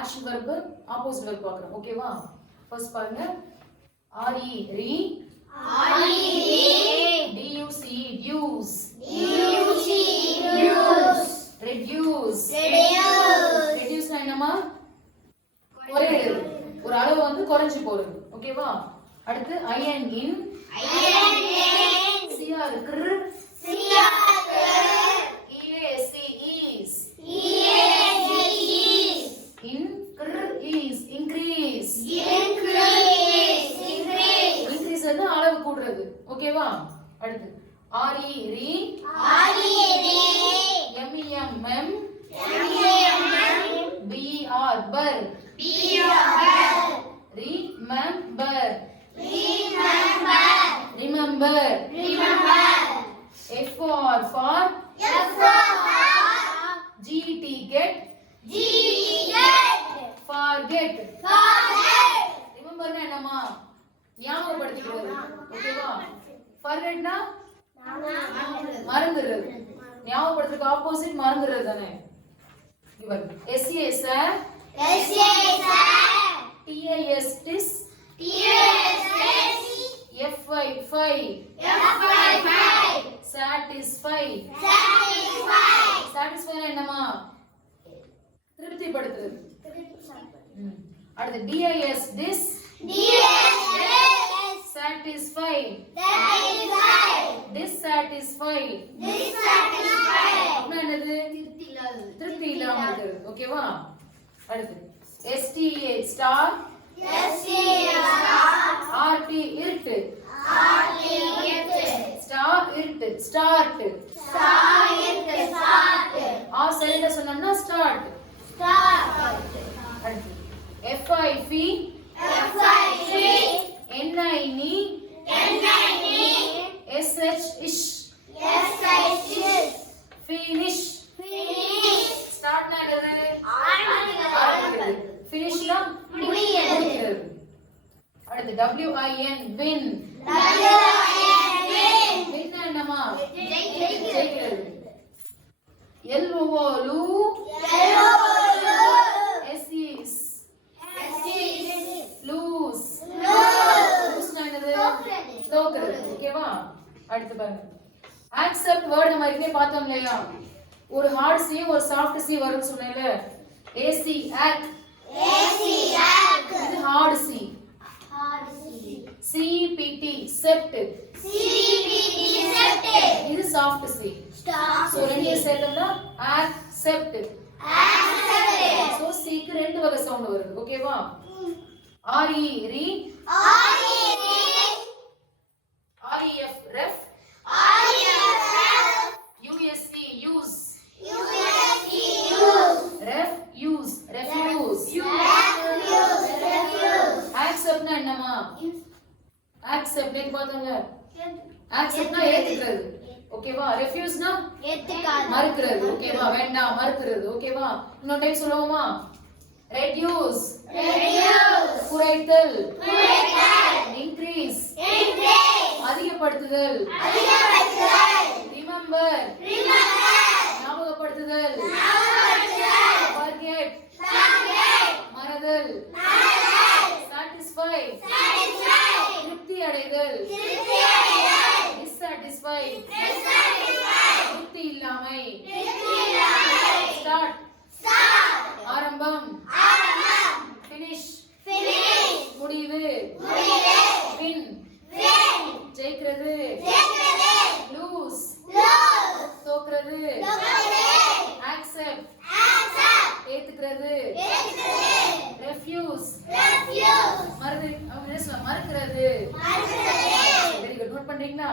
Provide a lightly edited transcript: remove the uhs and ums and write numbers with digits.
Action verb opposite verb பார்க்கறோம். ஓகேவா? First பாருங்க. RE re DUC duce reduce reduce என்னமா? குறையுது. ஒரு அளவு வந்து குறைஞ்சு போறது. ஓகேவா? அடுத்து IN in CR kr EAC is in kr is increase increase வந்து அளவு கூடுறது. ஓகேவா? அடுத்து RE re MEM BER ber remember for GT get forget remember னா என்னமா? ஞாபகப்படுத்திக்கிறது. ஓகேவா? forget னா மறந்துறது. ஞாபகப்படுத்துறதுக்கு ஆப்போசிட் மறந்துறது தானே. இவர் SAS TIS tis FI satisfy satisfy என்னமா? திருப்திப்படுத்துறது. அடுத்து DIS dis satisfy dissatisfy அப்படின்னா என்னது? திருப்தி இல்லாம இருக்குது. ஓகேவா? அடுத்து STA star RT இருட்டு star இருட்டு start ஆர் சைலண்டா சொன்னோம்னா start அடுத்து FI fee NI ni SH ish finish start னா என்னது? ஆரம்பிக்கிறது. finish னா முடிக்கிறது. அடுத்து WIN win win னா என்னமா? ஜெயிக்கிறது. LOO lu SES lose lose னா என்னது? தோக்குறது. ஓகேவா? அடுத்து பாருங்க. accept வேர்ட் நம்ம ஏற்கனவே பார்த்தோம் இல்லையா? ஒரு ஹார்ட் சி ஒரு சாஃப்ட் சி வரும்னு சொன்னேன்ல. AC act இது ஹார்ட் சி. CPT sept இது சாஃப்ட் சி. சோ ரெண்டு சேர்த்தோம்னா accept சோ சிக்கு ரெண்டு வகை சவுண்ட் வருது. ஓகேவா? RE re REF ref USE use ref use refuse accept னா என்னமா? accept னு பார்த்தோம்ல. accept னா ஏத்துக்கிறது. ஓகேவா? refuse னா மறுக்கிறது. ஓகேவா? வேண்டாம் மறுக்கிறது. ஓகேவா? இன்னொரு டைம் சொல்லுவோமா? reduce குறைத்தல் increase அதிகப்படுத்துதல் remember ஞாபகப்படுத்துதல் forget மறதல் satisfy திருப்தி அடைதல் dissatisfy திருப்தி இல்லாமை start ஆரம்பம் finish முடிவு win ஜெயிக்கிறது lose தோக்குறது accept ஏத்துக்கிறது refuse மறுக்கிறது. Very good. நோட் பண்றீங்களா?